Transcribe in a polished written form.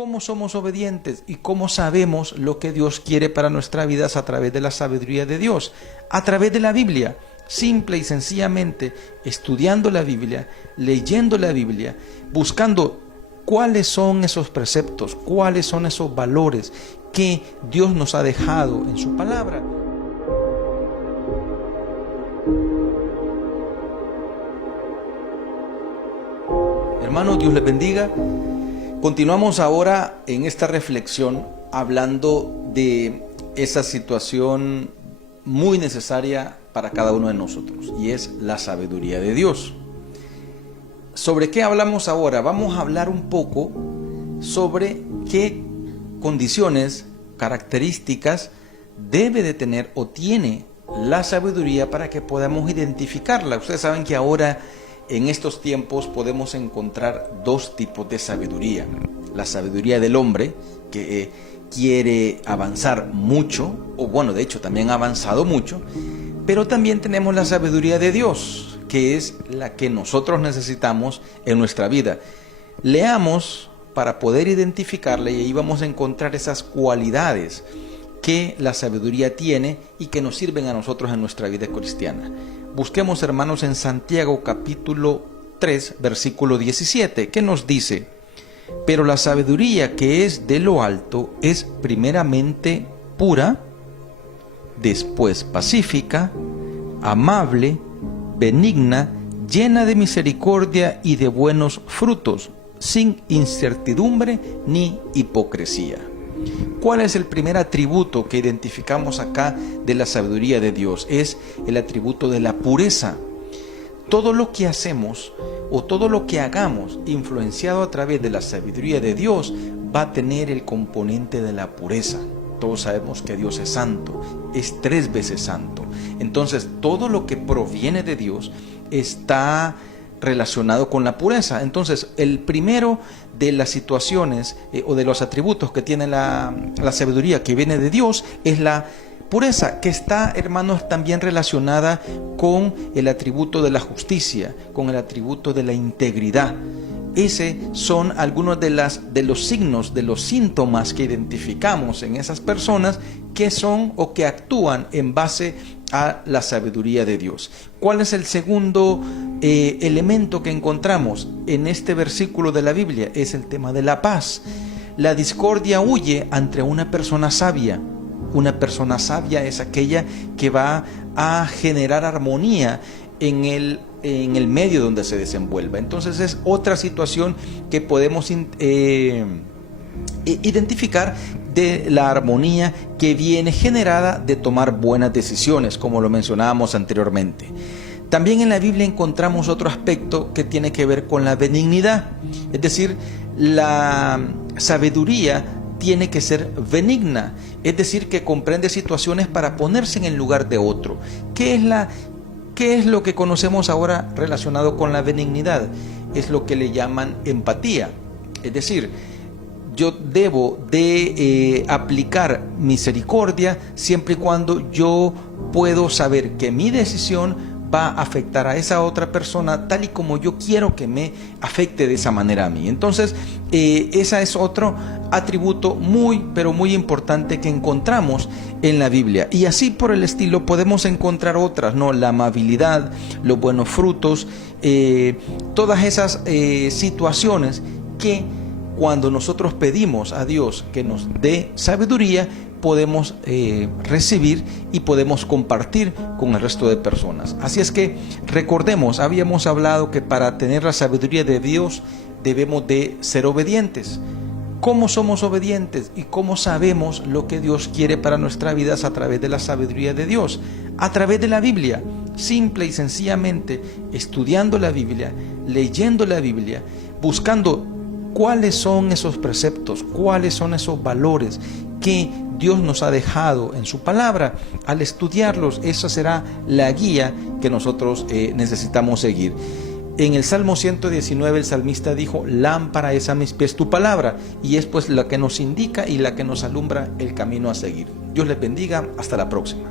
¿Cómo somos obedientes y cómo sabemos lo que Dios quiere para nuestras vidas a través de la sabiduría de Dios? A través de la Biblia, simple y sencillamente, estudiando la Biblia, leyendo la Biblia, buscando cuáles son esos preceptos, cuáles son esos valores que Dios nos ha dejado en su palabra. Hermanos, Dios les bendiga. Continuamos ahora en esta reflexión hablando de esa situación muy necesaria para cada uno de nosotros, y es la sabiduría de Dios. ¿Sobre qué hablamos ahora? Vamos a hablar un poco sobre qué condiciones, características debe de tener o tiene la sabiduría para que podamos identificarla. Ustedes saben que ahora en estos tiempos podemos encontrar dos tipos de sabiduría. La sabiduría del hombre, que quiere avanzar mucho, o bueno, de hecho también ha avanzado mucho, pero también tenemos la sabiduría de Dios, que es la que nosotros necesitamos en nuestra vida. Leamos para poder identificarla y ahí vamos a encontrar esas cualidades que la sabiduría tiene y que nos sirven a nosotros en nuestra vida cristiana. Busquemos, hermanos, en Santiago capítulo 3, versículo 17, que nos dice: pero la sabiduría que es de lo alto es primeramente pura, después pacífica, amable, benigna, llena de misericordia y de buenos frutos, sin incertidumbre ni hipocresía. ¿Cuál es el primer atributo que identificamos acá de la sabiduría de Dios? Es el atributo de la pureza. Todo lo que hacemos o todo lo que hagamos influenciado a través de la sabiduría de Dios va a tener el componente de la pureza. Todos sabemos que Dios es santo, es 3 veces santo. Entonces todo lo que proviene de Dios está relacionado con la pureza. Entonces el primero de las situaciones o de los atributos que tiene la sabiduría que viene de Dios es la pureza, que está, hermanos, también relacionada con el atributo de la justicia, con el atributo de la integridad. Ese son algunos de los signos, de los síntomas que identificamos en esas personas que son o que actúan en base a la sabiduría de Dios. ¿Cuál es el segundo elemento que encontramos en este versículo de la Biblia? Es el tema de la paz. La discordia huye ante una persona sabia. Una persona sabia es aquella que va a generar armonía en el medio donde se desenvuelva. Entonces es otra situación que podemos identificar de la armonía que viene generada de tomar buenas decisiones, como lo mencionábamos anteriormente. También en la Biblia encontramos otro aspecto que tiene que ver con la benignidad, es decir, la sabiduría tiene que ser benigna, es decir, que comprende situaciones para ponerse en el lugar de otro. ¿Qué es lo que conocemos ahora relacionado con la benignidad? Es lo que le llaman empatía, es decir, yo debo de aplicar misericordia siempre y cuando yo puedo saber que mi decisión va a afectar a esa otra persona tal y como yo quiero que me afecte de esa manera a mí. Entonces, ese es otro atributo pero muy importante que encontramos en la Biblia. Y así por el estilo podemos encontrar otras, ¿no? La amabilidad, los buenos frutos, todas esas situaciones que cuando nosotros pedimos a Dios que nos dé sabiduría, podemos recibir y podemos compartir con el resto de personas. Así es que recordemos, habíamos hablado que para tener la sabiduría de Dios debemos de ser obedientes. ¿Cómo somos obedientes y cómo sabemos lo que Dios quiere para nuestras vidas a través de la sabiduría de Dios? A través de la Biblia, simple y sencillamente, estudiando la Biblia, leyendo la Biblia, buscando cuáles son esos preceptos, cuáles son esos valores que Dios nos ha dejado en su palabra. Al estudiarlos, esa será la guía que nosotros necesitamos seguir. En el Salmo 119 el salmista dijo: lámpara es a mis pies tu palabra, y es pues la que nos indica y la que nos alumbra el camino a seguir. Dios les bendiga, hasta la próxima.